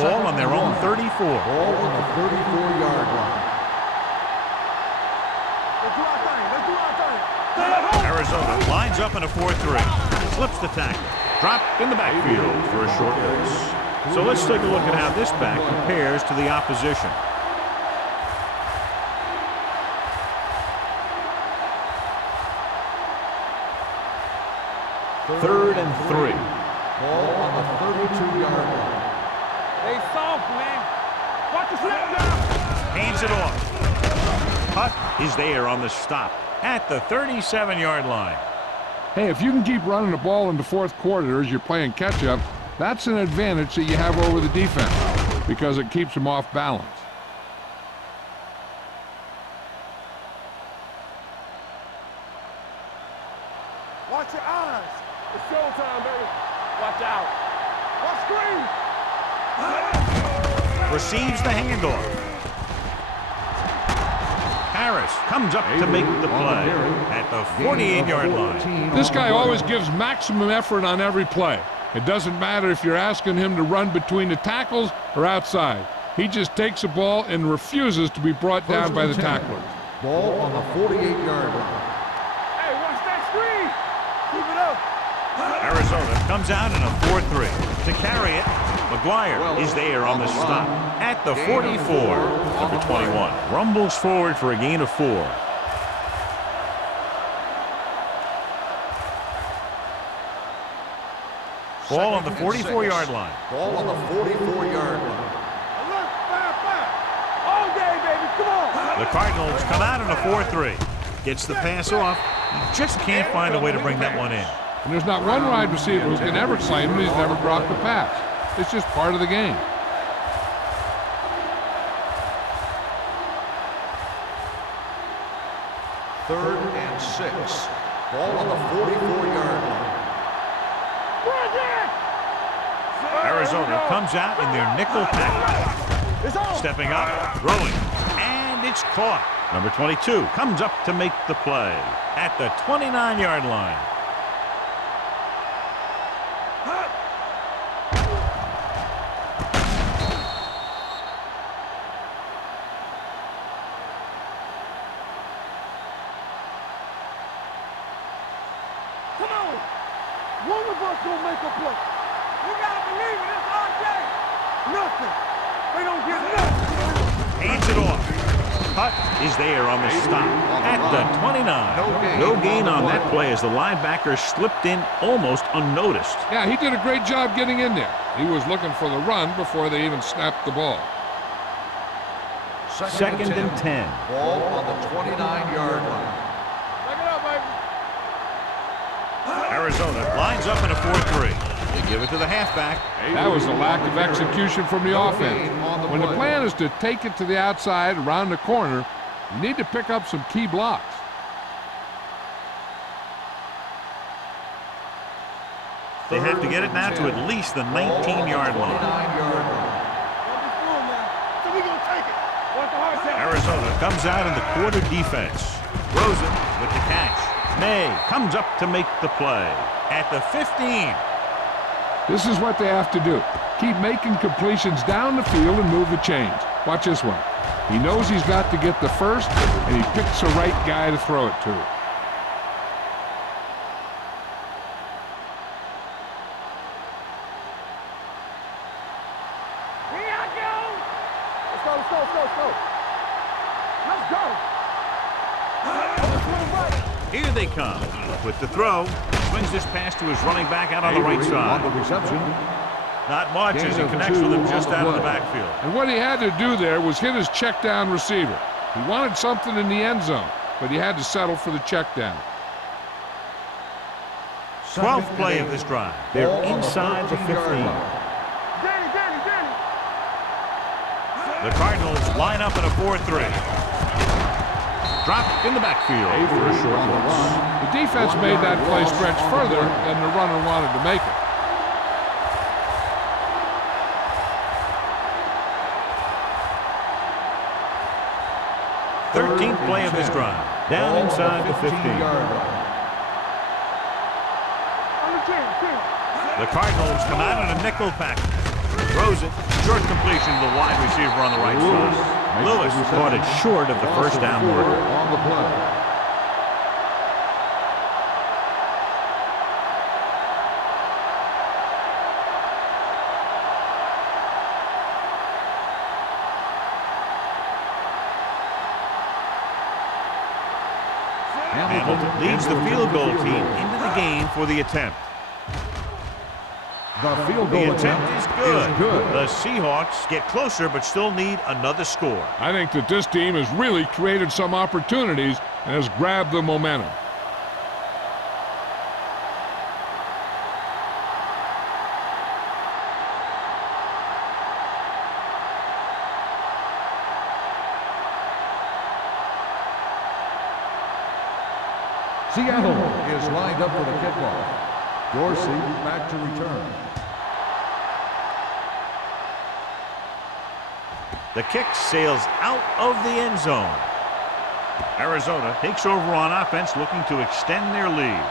Ball on their own 34. Ball on the 34-yard line. Let's do our thing. Let's do our thing. Arizona lines up in a 4-3. Slips the tackle. Dropped in the backfield for a short loss. So let's take a look at how this back compares to the opposition. Third and 3. Ball on the 32-yard line. They soft, man. Watch the snap down. Hands it off. Putt is there on the stop at the 37-yard line. Hey, if you can keep running the ball in the fourth quarter as you're playing catch-up, that's an advantage that you have over the defense because it keeps them off balance. Watch your eyes. It's showtime, baby. Watch out. Watch screen. Receives the handoff. Harris comes up to make the play at the 48-yard line. This guy always gives maximum effort on every play. It doesn't matter if you're asking him to run between the tackles or outside. He just takes the ball and refuses to be brought down by the tacklers. Ball on the 48-yard line. Hey, watch that screen. Keep it up. Arizona comes out in a 4-3. To carry it, McGuire is there on the stop at the 44. Number 21 rumbles forward for a gain of 4. Ball on the 44-yard line. Ball on the 44-yard line. Look, fire. All day, baby. Come on. The Cardinals come out in a 4-3. Gets the pass off. He just can't find a way to bring that one in. And there's not one wide receiver who can ever claim that he's never dropped a pass. It's just part of the game. Third and 6. Ball on the 44-yard line. Arizona comes out in their nickel package. It's on. Stepping up, throwing, and it's caught. Number 22 comes up to make the play at the 29-yard line. Come on. One of us gonna make a play. You gotta believe it. It's our day. Nothing. They don't get nothing. Hands it off. Cut is there on the stop at the 29. No gain on that play as the linebacker slipped in almost unnoticed. Yeah, he did a great job getting in there. He was looking for the run before they even snapped the ball. Second and 10. Ball on the 29-yard line. Back it up, baby. Arizona lines up in a 4-3. They give it to the halfback. That was a lack of execution from the offense. When the plan is to take it to the outside around the corner, you need to pick up some key blocks. They have to get it now to at least the 19-yard line. 29-yard line. Don't be fooled now. So we gonna take it. Watch the hard tap. Arizona comes out in the quarter defense. Throws it with the catch. May comes up to make the play at the 15. This is what they have to do. Keep making completions down the field and move the chains. Watch this one. He knows he's got to get the first, and he picks the right guy to throw it to. Here I go. Let's go. Let's go. Right. Here they come with the throw. Swings this pass to his running back out on the right On the side. reception. Not much as he connects with him just out of the backfield. And what he had to do there was hit his check down receiver. He wanted something in the end zone, but he had to settle for the check down. 12th play of this drive. They're inside the 15. Danny. The Cardinals line up in a 4-3. Dropped in the backfield for a short loss. The defense made that play stretch further than the runner wanted to make it. Thirteenth play of this drive. Down inside the 15. The Cardinals come out in a nickel package. Throws it. Short completion to the wide receiver on the right side. Lewis caught it short of the first down marker. On the play. Hamilton leads the field goal team into the game for the attempt. The field The goal attempt is good. The Seahawks get closer but still need another score. I think that this team has really created some opportunities and has grabbed the momentum. Seattle is lined up for the kickoff. Dorsey back to return. The kick sails out of the end zone. Arizona takes over on offense, looking to extend their lead.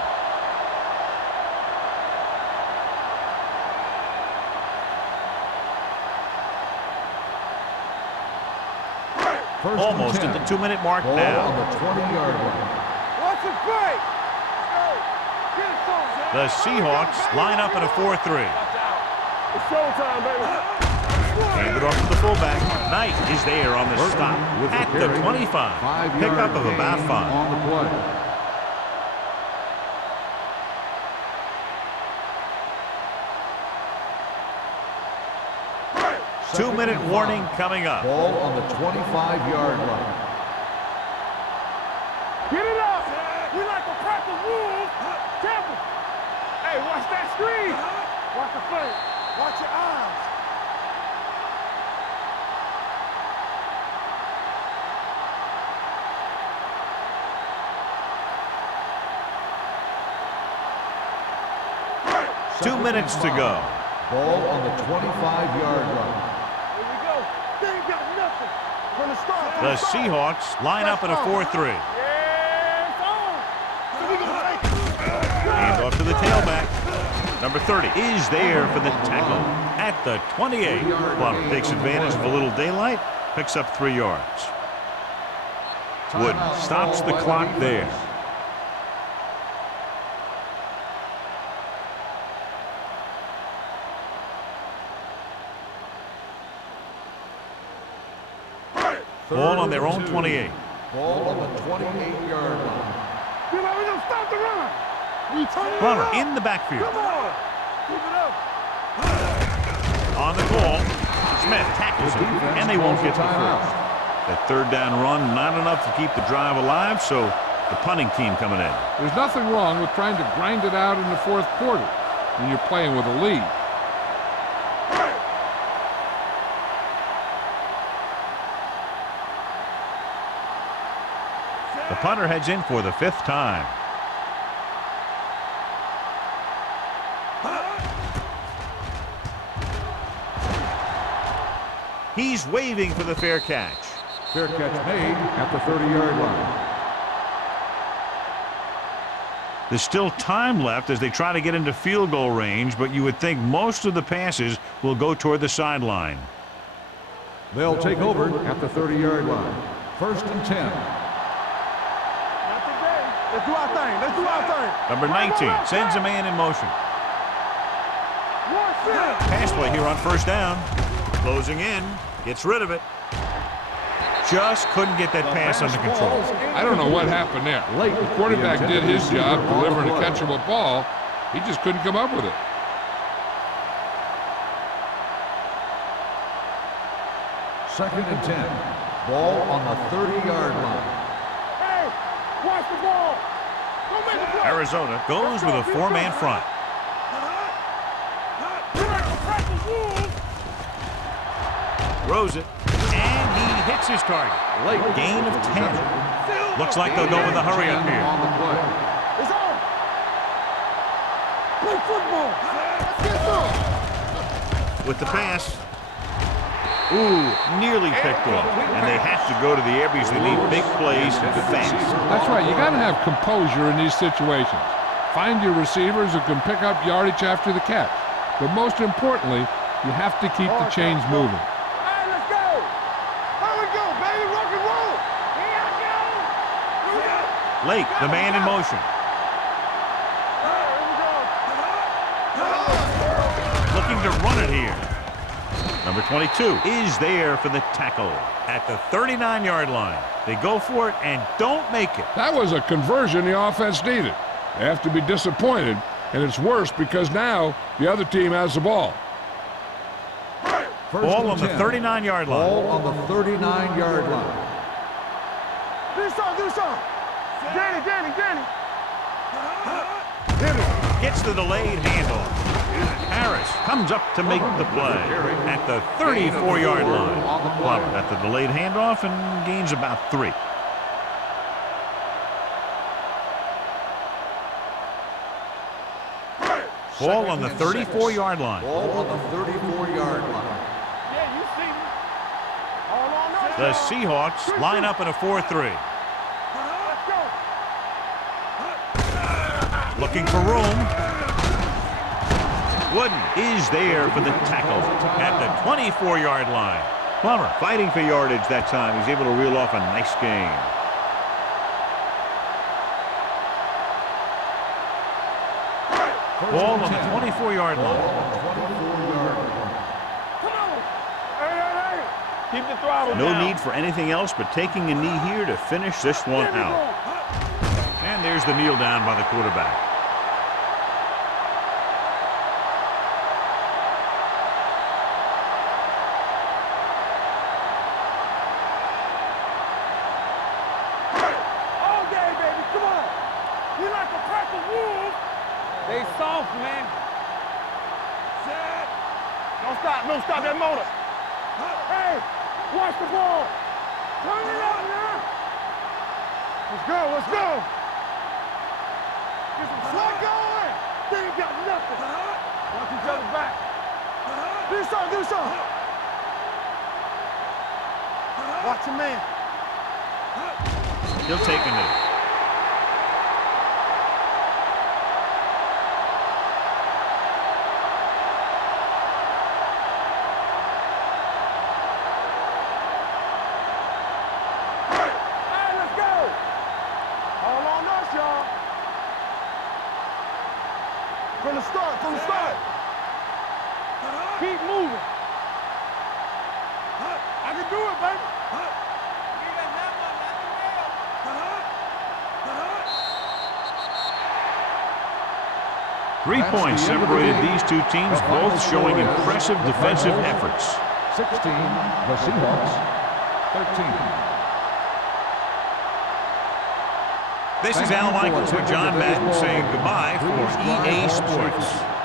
First Almost and at 10. the 2-minute mark Ball now. on the 20-yard line. What's the play? Go. Get it, son. The Seahawks line up in a 4-3. It's showtime, baby. Hand it off to the fullback. Knight is there on the stop With at the the carry, 25. 5-yard Pickup of gain about 5. on the play. Two-minute warning coming up. Ball on the 25-yard line. Get it up. We like a pack of wolves. Careful. Hey, watch that screen. Watch the play. Watch your eyes. Two minutes to go. Ball on the 25-yard line. Here we go. They ain't got nothing. From the start. The Seahawks line up in a 4-3. Yeah, it's on. So we gonna make it. Hand off to the tailback. Number 30 is there for the tackle at the 28. Plummer takes advantage of a little daylight, picks up 3 yards. Wooden stops the clock there. Ball on their own 28. Ball on the 28-yard line. We're gonna stop the run. We turn it Plummer up. in the backfield. Come on. Keep it up. On the call, Smith tackles him, and they won't get the first. That third down run, not enough to keep the drive alive, so the punting team coming in. There's nothing wrong with trying to grind it out in the fourth quarter when you're playing with a lead. The punter heads in for the 5th time. He's waving for the fair catch. Fair catch made at the 30-yard line. There's still time left as they try to get into field goal range, but you would think most of the passes will go toward the sideline. They'll take over at the 30-yard line. First and 10. Not today. Let's do our thing. Let's do our thing. Number 19 sends a man in motion. One set. Pass play here on first down. Closing in. Gets rid of it. Just couldn't get that pass under control. I don't know what happened there. The quarterback did his job delivering a catchable ball. He just couldn't come up with it. Second and 10. Ball on the 30-yard line. Hey, watch the ball. Don't make a play. Arizona goes with a 4-man front. We like a pack of wolves. Throws it. And he hits his target. Gain of 10. Looks like they'll go with a hurry up here. On the play. It's on. Play football. Let's get some. With the pass. Ooh, nearly picked off. And they have to go to the air because they need big plays fast. That's right. You got to have composure in these situations. Find your receivers who can pick up yardage after the catch. But most importantly, you have to keep the chains moving. All right, let's go. Here we go, baby. Rock and roll. Here I go. Here we go. Lake, the man in motion. All right, here we go. Looking to run it here. Number 22 is there for the tackle at the 39-yard line. They go for it and don't make it. That was a conversion the offense needed. They have to be disappointed, and it's worse because now the other team has the ball. Ball on the 39-yard line. Ball on the 39-yard line. Do something. Danny. Gets the delayed handoff. Harris comes up to make the play at the 34-yard line. Plummer at the delayed handoff and gains about 3. Ball on the 34-yard line. Ball on the 34-yard line. Yeah, you see me. All on us. The Seahawks line up in a 4-3. Let's go. Looking for room. Wooden is there for the tackle at the 24-yard line. Plummer fighting for yardage that time. He's able to reel off a nice gain. Ball on the 24-yard line. Come on. Hey. Keep the throttle No down. need for anything else but taking a knee here to finish this one out. And there's the kneel down by the quarterback. All day, baby. Come on. You like a pack of wolves. They soft, man. Set. Don't stop that motor. Hey, watch the ball. Turn it up now. Let's go. Get some slack going. They ain't got nothing. Watch each other back. Do something. Watch your man. He'll take a knee. Hey, let's go. All on us, y'all. From the start. Keep moving. I can do it, baby. 3 points separated these two teams, both showing impressive defensive efforts. 16, the Seahawks. 13. This is Al Michaels with John Madden saying goodbye for EA Sports.